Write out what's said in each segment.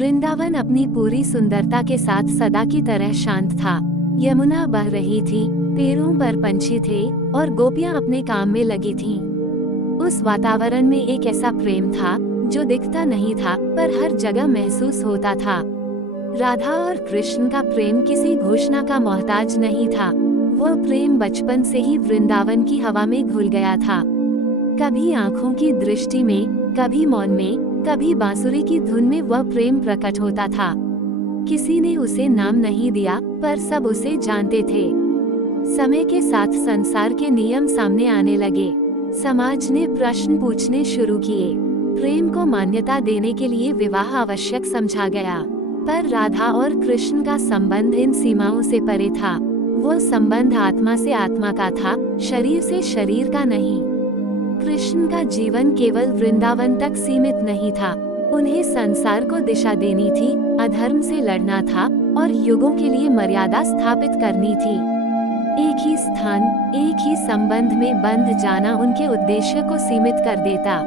वृंदावन अपनी पूरी सुंदरता के साथ सदा की तरह शांत था। यमुना बह रही थी, पेड़ों पर पंछी थे और गोपियां अपने काम में लगी थीं। उस वातावरण में एक ऐसा प्रेम था जो दिखता नहीं था पर हर जगह महसूस होता था। राधा और कृष्ण का प्रेम किसी घोषणा का मोहताज नहीं था। वह प्रेम बचपन से ही वृंदावन की हवा में घुल गया था। कभी आंखों की दृष्टि में, कभी मौन में, कभी बांसुरी की धुन में वह प्रेम प्रकट होता था। किसी ने उसे नाम नहीं दिया पर सब उसे जानते थे। समय के साथ संसार के नियम सामने आने लगे। समाज ने प्रश्न पूछने शुरू किए। प्रेम को मान्यता देने के लिए विवाह आवश्यक समझा गया। पर राधा और कृष्ण का संबंध इन सीमाओं से परे था। वो संबंध आत्मा से आत्मा का था, शरीर से शरीर का नहीं। कृष्ण का जीवन केवल वृंदावन तक सीमित नहीं था। उन्हें संसार को दिशा देनी थी, अधर्म से लड़ना था और युगों के लिए मर्यादा स्थापित करनी थी। एक ही स्थान, एक ही संबंध में बंध जाना उनके उद्देश्य को सीमित कर देता।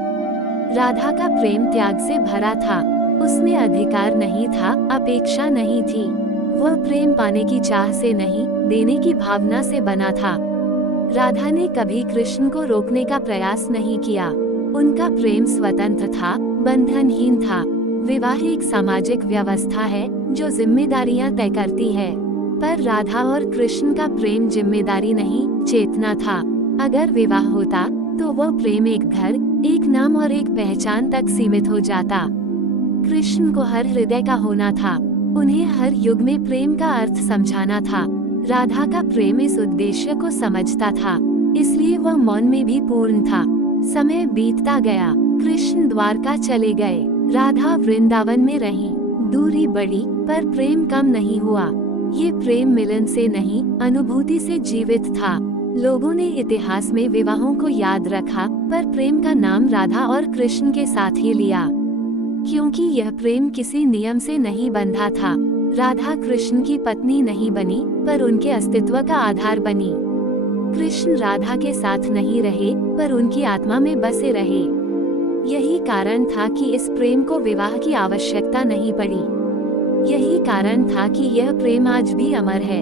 राधा का प्रेम त्याग से भरा था। उसमें अधिकार नहीं था, अपेक्षा नहीं थी। वह प्रेम पाने की चाह से नहीं, देने की भावना से बना था। राधा ने कभी कृष्ण को रोकने का प्रयास नहीं किया। उनका प्रेम स्वतंत्र था, बंधनहीन था। विवाह एक सामाजिक व्यवस्था है जो जिम्मेदारियां तय करती है। पर राधा और कृष्ण का प्रेम जिम्मेदारी नहीं, चेतना था। अगर विवाह होता तो वह प्रेम एक घर, एक नाम और एक पहचान तक सीमित हो जाता। कृष्ण को हर हृदय का होना था। उन्हें हर युग में प्रेम का अर्थ समझाना था। राधा का प्रेम इस उद्देश्य को समझता था, इसलिए वह मौन में भी पूर्ण था। समय बीतता गया, कृष्ण द्वारका चले गए, राधा वृंदावन में रही। दूरी बढ़ी पर प्रेम कम नहीं हुआ। ये प्रेम मिलन से नहीं, अनुभूति से जीवित था। लोगों ने इतिहास में विवाहों को याद रखा पर प्रेम का नाम राधा और कृष्ण के साथ ही लिया, क्योंकि यह प्रेम किसी नियम से नहीं बंधा था। राधा कृष्ण की पत्नी नहीं बनी पर उनके अस्तित्व का आधार बनी। कृष्ण राधा के साथ नहीं रहे पर उनकी आत्मा में बसे रहे। यही कारण था कि इस प्रेम को विवाह की आवश्यकता नहीं पड़ी। यही कारण था कि यह प्रेम आज भी अमर है।